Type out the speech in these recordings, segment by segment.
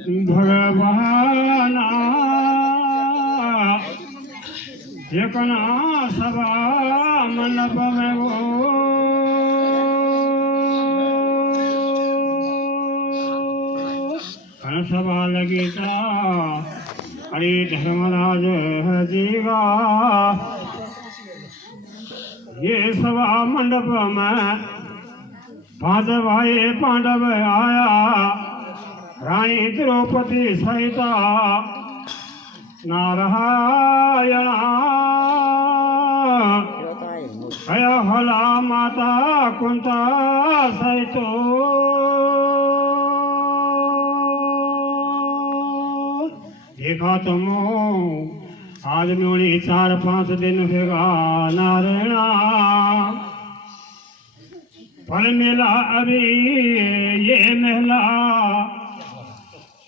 भगवाना एकना सभा मंडप में वो सभा लगी था अरे धर्मराज जीवा ये सभा मंडप में 5 भाई पांडव आया रानी द्रौपदी सहिता नारायणा कया होला माता कुंता सहितो देखा तुम आज मेरी 4-5 दिन भेगा नारायणा पल मिला अभी ये महला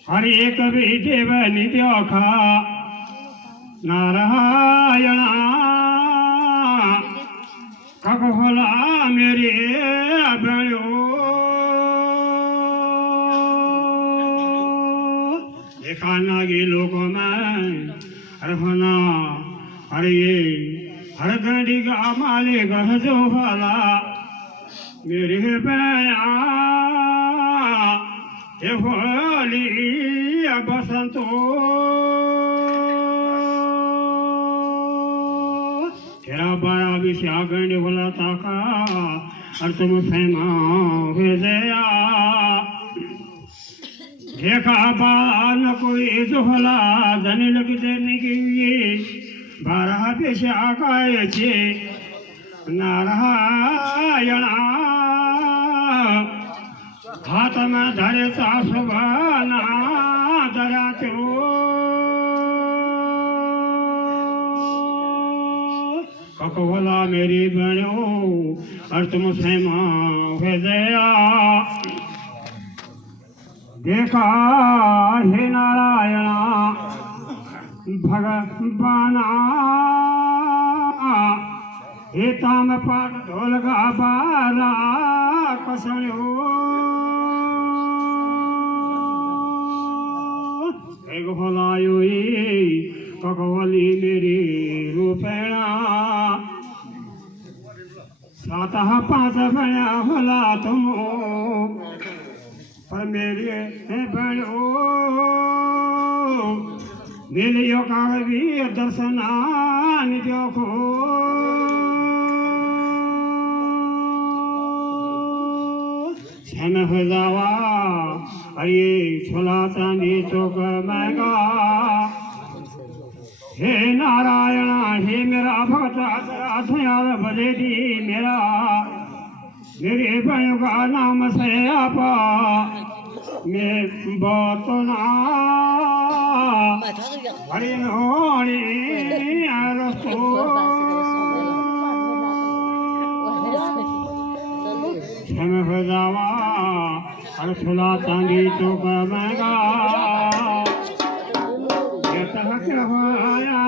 हर एक भी देव निद्योखा नारायणा कब होला मेरे बड़ो देखा नागी लोगों में रहना अरे हर घड़ी का मालिक जो भला मेरे बया ये होली बसंतो तेरा बड़ा विषय बोला ताका और तुम फैमा हो गया देखा बाल कोई जोहला जाने लगी देने के लिए 12 पेश आकाए छे नारायणा हाथ में धरे सासुबाना धरा तो ककोला मेरी बनो और तुम सेमा हो गया देखा हे नारायणा भगवाना हे ताम पाठ ढोलगा बाला कसणो एक भलायो ककवली मेरी रूपेणा 7-5 बया भला तुम पर मेरे बनो मिलियो का भी दर्शना देखो छन हो जावा अरे छोला चांदी चौक महंगा हे नारायणा हे मेरा भक्त अथयार भले दी मेरा मेरे भाइयों का नाम से आपा मैं बोतना हरि नोनी आरस्तो छम हो जावा और छोला चांदी चौक महंगा ये तहक हो आया